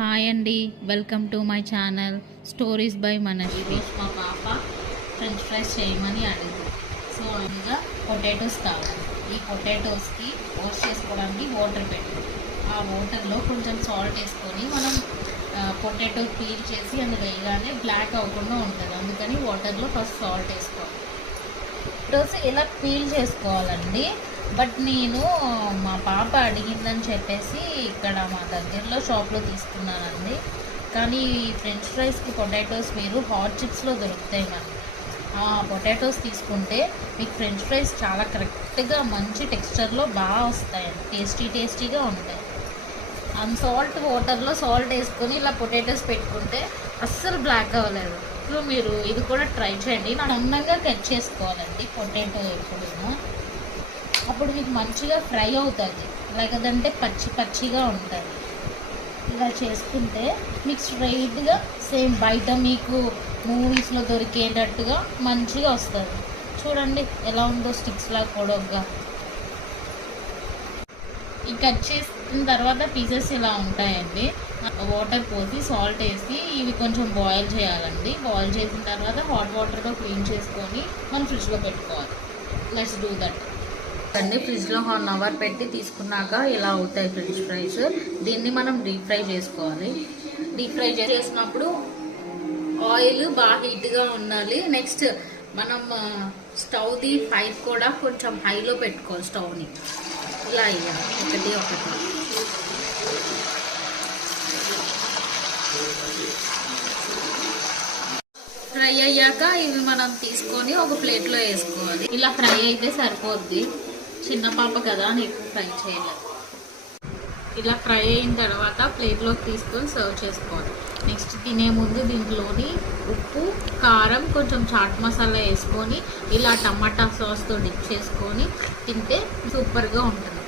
Hi అండి, welcome to my channel stories by Manasri. మా పాప ఫ్రెంచ్ ఫ్రైస్ చేయమని అడిగింది. సో అందుగా పొటాటోస్ కావాలి. ఈ పొటాటోస్కి వాష్ చేసుకోవడానికి వాటర్ పెట్టి ఆ వాటర్లో కొంచెం సాల్ట్ వేసుకొని మనం పొటాటో పీల్ చేసి అందులో వేయగానే బ్లాక్ అవ్వకుండా ఉంటుంది. అందుకని వాటర్లో ఫస్ట్ సాల్ట్ వేసుకోవాలి. పొటాటోస్ ఇలా పీల్ చేసుకోవాలండి. బట్ నేను మా పాప అడిగిందని చెప్పేసి ఇక్కడ మా దగ్గరలో షాప్లో తీసుకున్నానండి. కానీ ఫ్రెంచ్ ఫ్రైస్కి పొటాటోస్ మీరు హాట్ చిప్స్లో దొరుకుతాయి. మనకి ఆ పొటాటోస్ తీసుకుంటే మీకు ఫ్రెంచ్ ఫ్రైస్ చాలా కరెక్ట్గా మంచి టెక్స్చర్లో బాగా వస్తాయండి, టేస్టీగా ఉంటాయి. సాల్ట్ వాటర్లో సాల్ట్ వేసుకొని ఇలా పొటాటోస్ పెట్టుకుంటే అస్సలు బ్లాక్ అవ్వలేదు. ఇప్పుడు మీరు ఇది కూడా ట్రై చేయండి. అందంగా కట్ చేసుకోవాలండి పొటాటో ఎప్పుడైనా, అప్పుడు మీకు మంచిగా ఫ్రై అవుతుంది. లేకపోతే పచ్చిగా ఉంటుంది. ఇలా చేసుకుంటే మీకు స్ట్రైట్గా సేమ్ బయట మీకు మూవీస్లో దొరికేటట్టుగా మంచిగా వస్తుంది. చూడండి ఎలా ఉందో, స్టిక్స్లా పొడవుగా. ఈ కట్ చేసిన తర్వాత పీసెస్ ఇలా ఉంటాయండి. వాటర్ పోసి సాల్ట్ వేసి ఇవి కొంచెం బాయిల్ చేయాలండి. బాయిల్ చేసిన తర్వాత హాట్ వాటర్తో క్లీన్ చేసుకొని మనం ఫ్రిడ్జ్లో పెట్టుకోవాలి. లెట్స్ డూ దట్ అండి. ఫ్రిడ్జ్లో 1 అవర్ పెట్టి తీసుకున్నాక ఇలా అవుతాయి ఫ్రెంచ్ ఫ్రైస్. దీన్ని మనం డీప్ ఫ్రై చేసుకోవాలి. డీప్ ఫ్రై చేసినప్పుడు ఆయిల్ బాగా హీట్గా ఉండాలి. నెక్స్ట్ మనం స్టవ్ది పైప్ కూడా కొంచెం హైలో పెట్టుకోవాలి. స్టవ్ని ఇలా అయ్యాలి ఒకటి ఫ్రై అయ్యాక ఇవి మనం తీసుకొని ఒక ప్లేట్లో వేసుకోవాలి. ఇలా ఫ్రై అయితే సరిపోద్ది. చిన్న పాప కదా అని ఎక్కువ ఫ్రై చేయలేదు. ఇలా ఫ్రై అయిన తర్వాత ప్లేట్లోకి తీసుకొని సర్వ్ చేసుకోవాలి. నెక్స్ట్ తినే ముందు దీంట్లోని ఉప్పు, కారం, కొంచెం చాట్ మసాలా వేసుకొని ఇలా టమాటా సాస్తో డిప్ చేసుకొని తింటే సూపర్గా ఉంటుంది.